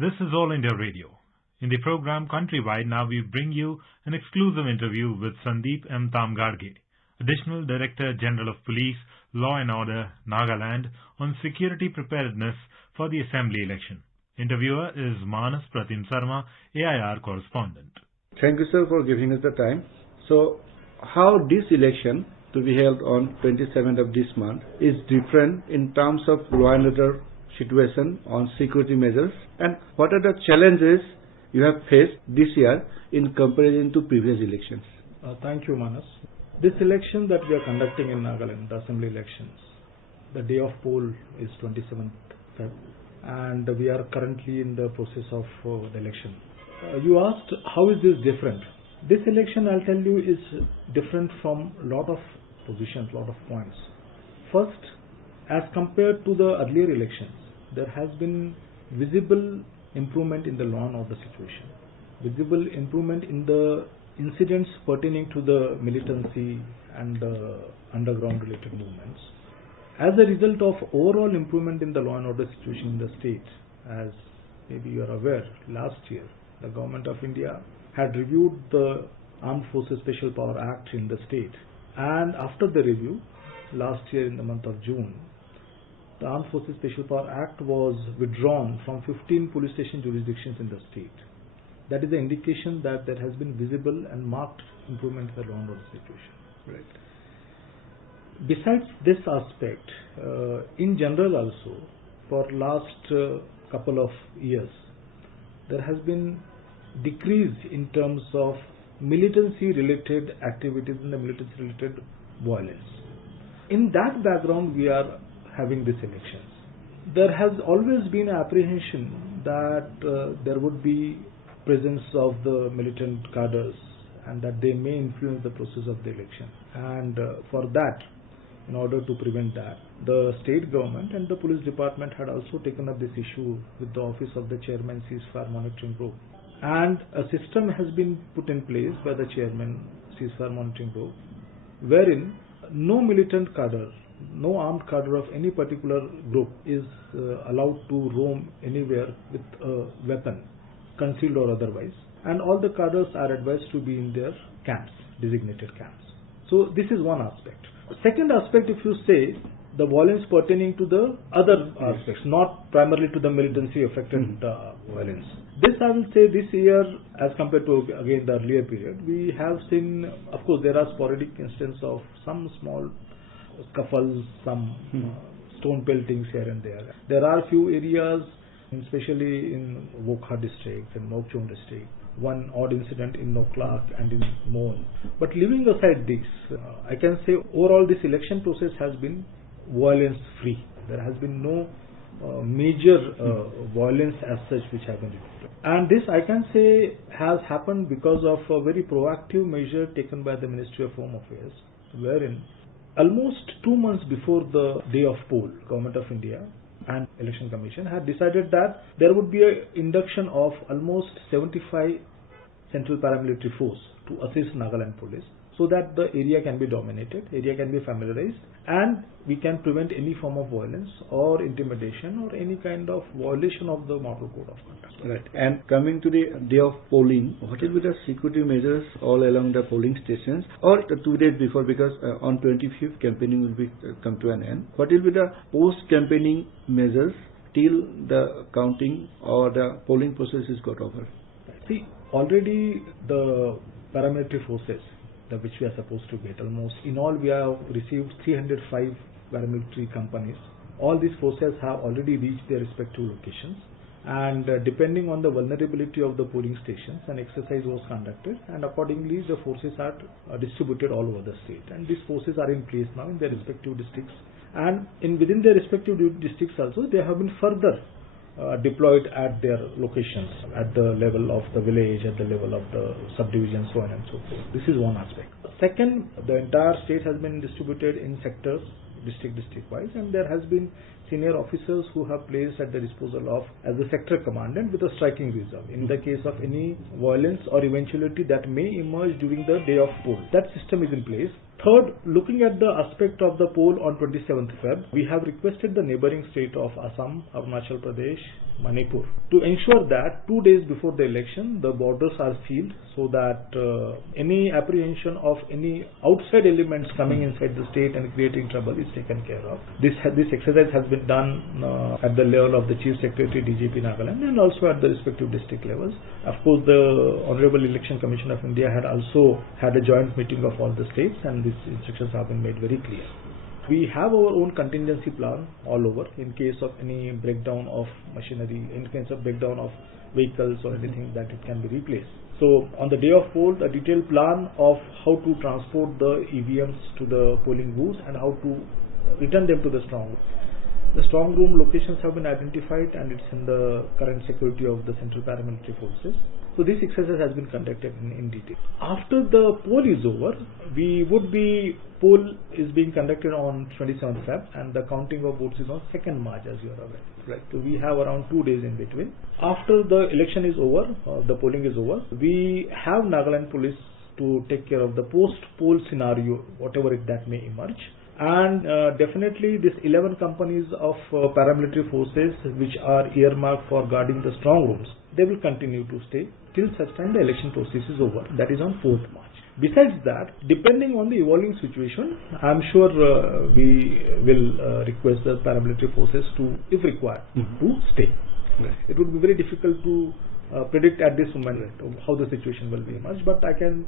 This is All India Radio. In the program Countrywide, now we bring you an exclusive interview with Sandeep M. Tamgadge, Additional Director General of Police, Law and Order, Nagaland, on security preparedness for the Assembly election. Interviewer is Pratim Sarma, AIR Correspondent. Thank you, sir, for giving us the time. So, how this election to be held on 27th of this month is different in terms of law and order situation on security measures, and what are the challenges you have faced this year in comparison to previous elections? Thank you, Manas. This election that we are conducting in Nagaland, the assembly elections, the day of poll is 27th Feb, and we are currently in the process of the election. You asked how is this different? This election, I'll tell you, is different from a lot of positions, lot of points. First, as compared to the earlier elections, there has been visible improvement in the law and order situation, visible improvement in the incidents pertaining to the militancy and the underground related movements. As a result of overall improvement in the law and order situation in the state, as maybe you are aware, last year the Government of India had reviewed the Armed Forces Special Power Act in the state, and after the review last year in the month of June, the Armed Forces Special Power Act was withdrawn from 15 police station jurisdictions in the state. That is the indication that there has been visible and marked improvement in the law and order situation. Right. Besides this aspect, in general also, for last couple of years, there has been decrease in terms of militancy-related activities and the militancy-related violence. In that background, we are having these elections. There has always been apprehension that there would be presence of the militant cadres and that they may influence the process of the election. And for that, in order to prevent that, the state government and the police department had also taken up this issue with the office of the chairman ceasefire monitoring group. And a system has been put in place by the chairman ceasefire monitoring group, wherein no militant cadre, no armed cadre of any particular group is allowed to roam anywhere with a weapon, concealed or otherwise, and all the cadres are advised to be in their camps, designated camps. So this is one aspect. Second aspect, if you say, the violence pertaining to the other aspects, not primarily to the militancy affected violence. This I will say this year, as compared to again the earlier period, we have seen, of course, there are sporadic instances of some small scuffles, some stone peltings here and there. There are few areas, especially in Wokha district and Mokchung district, one odd incident in Noklak and in Mon. But leaving aside this, I can say overall this election process has been violence free. There has been no major violence as such which have been reported. And this I can say has happened because of a very proactive measure taken by the Ministry of Home Affairs, wherein almost 2 months before the day of poll, Government of India and Election Commission had decided that there would be an induction of almost 75 central paramilitary force to assist Nagaland police, so that the area can be dominated, area can be familiarized, and we can prevent any form of violence or intimidation or any kind of violation of the model code of conduct. Right. And coming to the day of polling, what will be the security measures all along the polling stations, or the 2 days before, because on 25th campaigning will be come to an end. What will be the post-campaigning measures till the counting or the polling process is got over? See, already the paramilitary forces, which we are supposed to get, almost in all we have received 305 paramilitary companies. All these forces have already reached their respective locations, and depending on the vulnerability of the polling stations, an exercise was conducted, and accordingly the forces are distributed all over the state, and these forces are in place now in their respective districts, and within their respective districts also they have been further deployed at their locations, at the level of the village, at the level of the subdivision, so on and so forth. This is one aspect. Second, the entire state has been distributed in sectors, district-wise, and there has been senior officers who have placed at the disposal of as the sector commandant with a striking reserve in the case of any violence or eventuality that may emerge during the day of poll. That system is in place. Third, looking at the aspect of the poll on 27th Feb, we have requested the neighboring state of Assam, Arunachal Pradesh, Manipur, to ensure that 2 days before the election, the borders are sealed so that any apprehension of any outside elements coming inside the state and creating trouble is taken care of. This exercise has been done at the level of the Chief Secretary, DGP Nagaland, and also at the respective district levels. Of course, the Honorable Election Commission of India had also had a joint meeting of all the states, and these instructions have been made very clear. We have our own contingency plan all over in case of any breakdown of machinery, in case of breakdown of vehicles or anything that it can be replaced. So on the day of poll, a detailed plan of how to transport the EVMs to the polling booths and how to return them to the strong room. The strong room locations have been identified, and it's in the current security of the Central Paramilitary Forces. So this exercise has been conducted in detail. After the poll is over, poll is being conducted on 27th Feb, and the counting of votes is on 2nd March, as you are aware. Right. So we have around 2 days in between. After the election is over, the polling is over, we have Nagaland police to take care of the post-poll scenario, whatever that may emerge. And definitely these 11 companies of paramilitary forces which are earmarked for guarding the strong rooms, they will continue to stay till such time the election process is over. That is on 4th March. Besides that, depending on the evolving situation, I am sure we will request the paramilitary forces to, if required, to stay. Right. It would be very difficult to predict at this moment how the situation will be emerged, but I can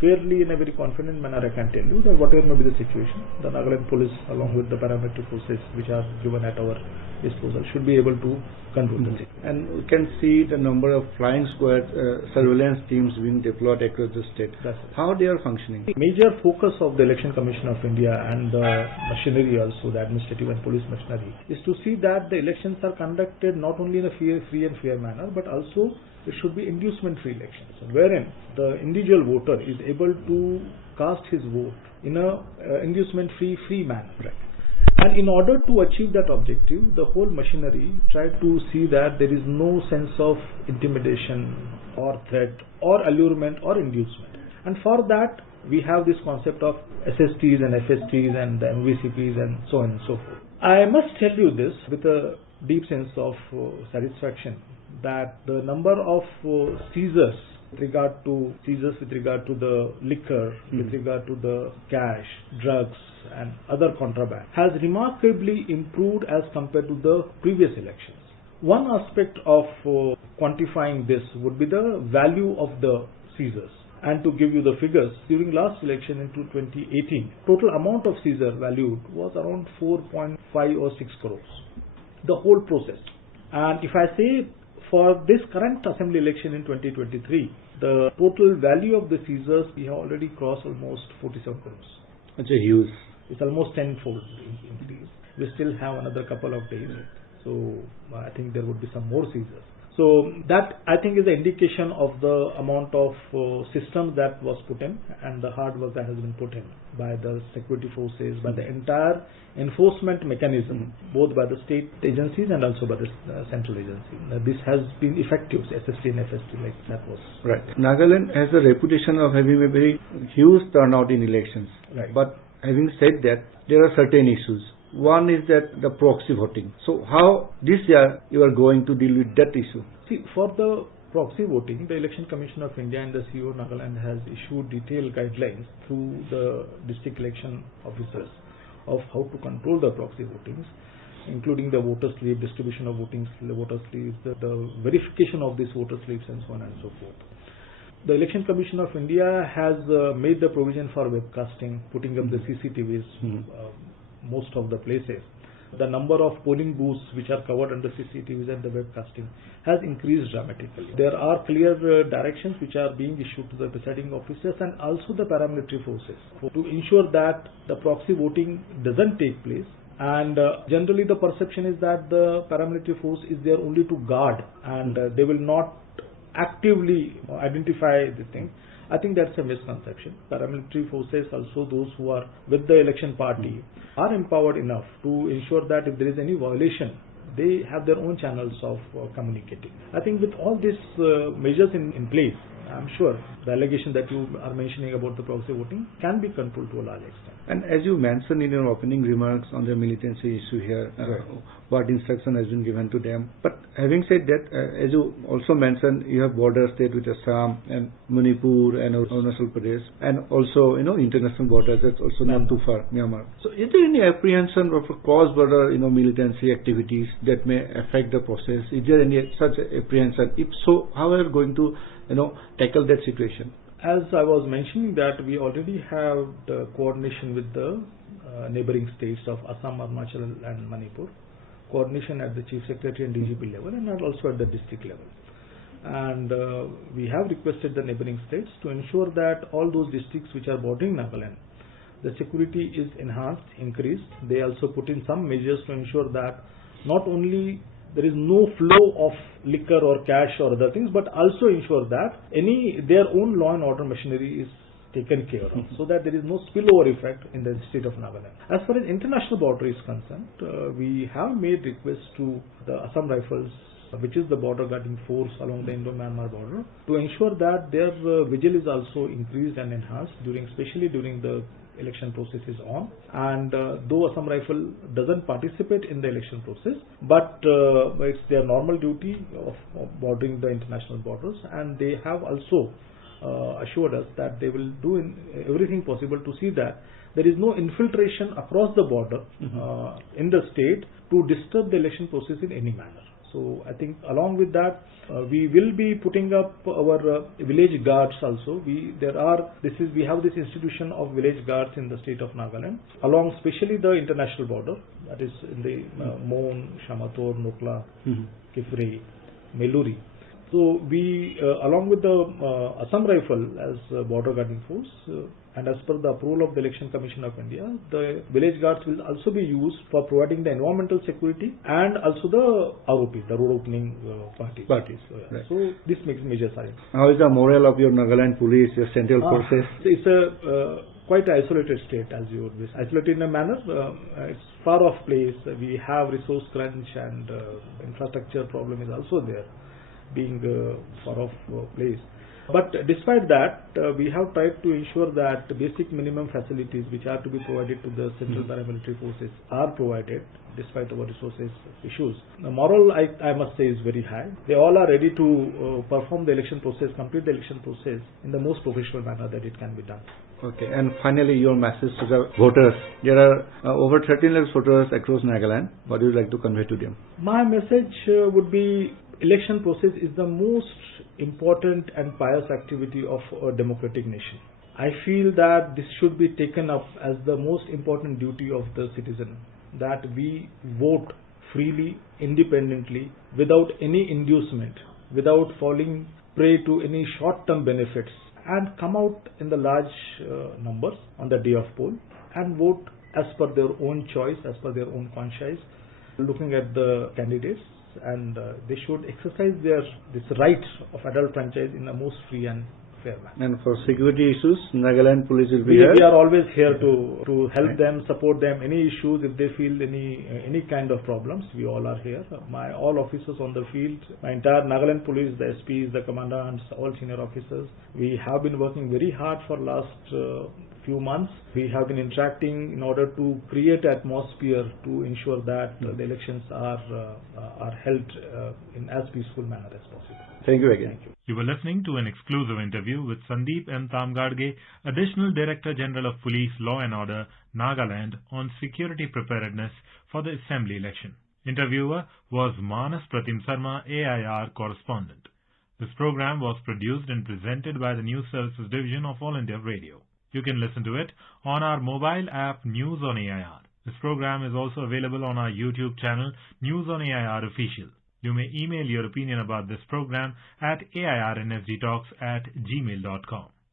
fairly, in a very confident manner, I can tell you that whatever may be the situation, the Nagaland police, along with the paramilitary forces which are given at our disposal, should be able to control the city. And we can see the number of flying squad surveillance teams being deployed across the state. How they are functioning? The major focus of the Election Commission of India and the machinery also, the administrative and police machinery, is to see that the elections are conducted not only in a free and fair manner, but also it should be inducement-free elections, wherein the individual voter is able to cast his vote in a inducement-free manner. Right. And in order to achieve that objective, the whole machinery tried to see that there is no sense of intimidation or threat or allurement or inducement. And for that, we have this concept of SSTs and FSTs and the MVCPs and so on and so forth. I must tell you this with a deep sense of satisfaction that the number of seizures with regard to the liquor, with regard to the cash, drugs and other contraband has remarkably improved as compared to the previous elections. One aspect of quantifying this would be the value of the seizures. And to give you the figures, during last election into 2018, total amount of seizure valued was around 4.5 or 6 crores. The whole process. And if I say for this current assembly election in 2023, the total value of the seizures, we have already crossed almost 47 crores. That's a huge. It's almost tenfold increase. We still have another couple of days, so I think there would be some more seizures. So that, I think, is the indication of the amount of systems that was put in and the hard work that has been put in by the security forces, by the entire enforcement mechanism, both by the state agencies and also by the central agency. This has been effective, SST and FST, like that was. Right. Nagaland has a reputation of having a very huge turnout in elections. Right. But having said that, there are certain issues. One is that the proxy voting. So how this year you are going to deal with that issue? See, for the proxy voting, the Election Commission of India and the CEO Nagaland has issued detailed guidelines through the district election officers of how to control the proxy votings, including the voter slip, distribution of voter slips, the verification of these voter slips and so on and so forth. The Election Commission of India has made the provision for webcasting, putting up the CCTVs most of the places. The number of polling booths which are covered under CCTVs and the webcasting has increased dramatically. There are clear directions which are being issued to the presiding officers and also the paramilitary forces to ensure that the proxy voting doesn't take place. And generally the perception is that the paramilitary force is there only to guard and they will not actively identify the thing. I think that's a misconception. Paramilitary forces, also those who are with the election party, are empowered enough to ensure that if there is any violation, they have their own channels of communicating. I think with all these measures in place, I'm sure the allegation that you are mentioning about the proxy voting can be controlled to a large extent. And as you mentioned in your opening remarks on the militancy issue here, what instruction has been given to them. But having said that, as you also mentioned, you have border state with Assam and Manipur and Arunachal Pradesh, and also international borders that's also not too far, Myanmar. So is there any apprehension of cross-border militancy activities that may affect the process? Is there any such apprehension? If so, how are you going to tackle that situation? As I was mentioning that we already have the coordination with the neighboring states of Assam, Arunachal and Manipur, coordination at the Chief Secretary and DGP level and also at the district level. And we have requested the neighboring states to ensure that all those districts which are bordering Nagaland, the security is enhanced, increased. They also put in some measures to ensure that not only there is no flow of liquor or cash or other things, but also ensure that their own law and order machinery is taken care of, so that there is no spillover effect in the state of Nagaland. As far as international border is concerned, we have made requests to the Assam Rifles, which is the border guarding force along the Indo-Myanmar border, to ensure that their vigil is also increased and enhanced, especially during the election process is on. And though Assam Rifle doesn't participate in the election process, but it's their normal duty of bordering the international borders, and they have also assured us that they will do everything possible to see that there is no infiltration across the border in the state to disturb the election process in any manner. So I think along with that, we will be putting up our village guards also. We have this institution of village guards in the state of Nagaland, along especially the international border, that is in the Mon, Shamator, Nokla, Kifre, Meluri. So we, along with the Assam Rifle as border guarding force, and as per the approval of the Election Commission of India, the village guards will also be used for providing the environmental security and also the ROP, the road opening parties. Right. So this makes major sign. How is the morale of your Nagaland police, your central forces? It's a quite isolated state, as you would be. Isolated in a manner, it's far off place. We have resource crunch and infrastructure problem is also there, being far off place. But despite that, we have tried to ensure that basic minimum facilities which are to be provided to the central paramilitary forces are provided despite our resources issues. The morale, I must say, is very high. They all are ready to perform the election process, complete the election process in the most professional manner that it can be done. Okay, and finally your message to the voters. There are over 13 lakh voters across Nagaland. What do you like to convey to them? My message would be election process is the most important and pious activity of a democratic nation. I feel that this should be taken up as the most important duty of the citizen, that we vote freely, independently, without any inducement, without falling prey to any short-term benefits, and come out in the large numbers on the day of poll and vote as per their own choice, as per their own conscience, looking at the candidates, and they should exercise this right of adult franchise in the most free and fair manner. And for security issues, Nagaland police will be here. We here. are always here to help them, support them. Any issues, if they feel any kind of problems, we all are here. All officers on the field, my entire Nagaland police, the SPs, the commandants, all senior officers, we have been working very hard for last few months. We have been interacting in order to create atmosphere to ensure that the elections are held in as peaceful manner as possible. Thank you again. Thank you. You were listening to an exclusive interview with Sandeep M. Tamgadge, Additional Director General of Police, Law and Order, Nagaland, on security preparedness for the Assembly election. Interviewer was Pratim Sarma, AIR Correspondent. This program was produced and presented by the News Services Division of All India Radio. You can listen to it on our mobile app News on AIR. This program is also available on our YouTube channel News on AIR Official. You may email your opinion about this program at airnsdtalks@gmail.com.